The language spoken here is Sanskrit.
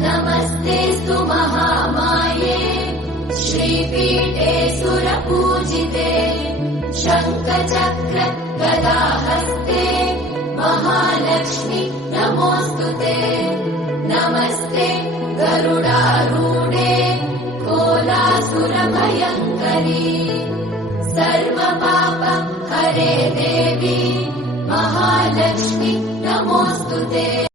नमस्तेऽस्तु महामाये श्रीपीठे सुरपूजिते शङ्खचक्र गदाहस्ते महालक्ष्मी नमोऽस्तुते। नमस्ते गरुडारूढे कोलासुरभयङ्करी सर्वपाप हरे देवी महालक्ष्मी नमोऽस्तुते।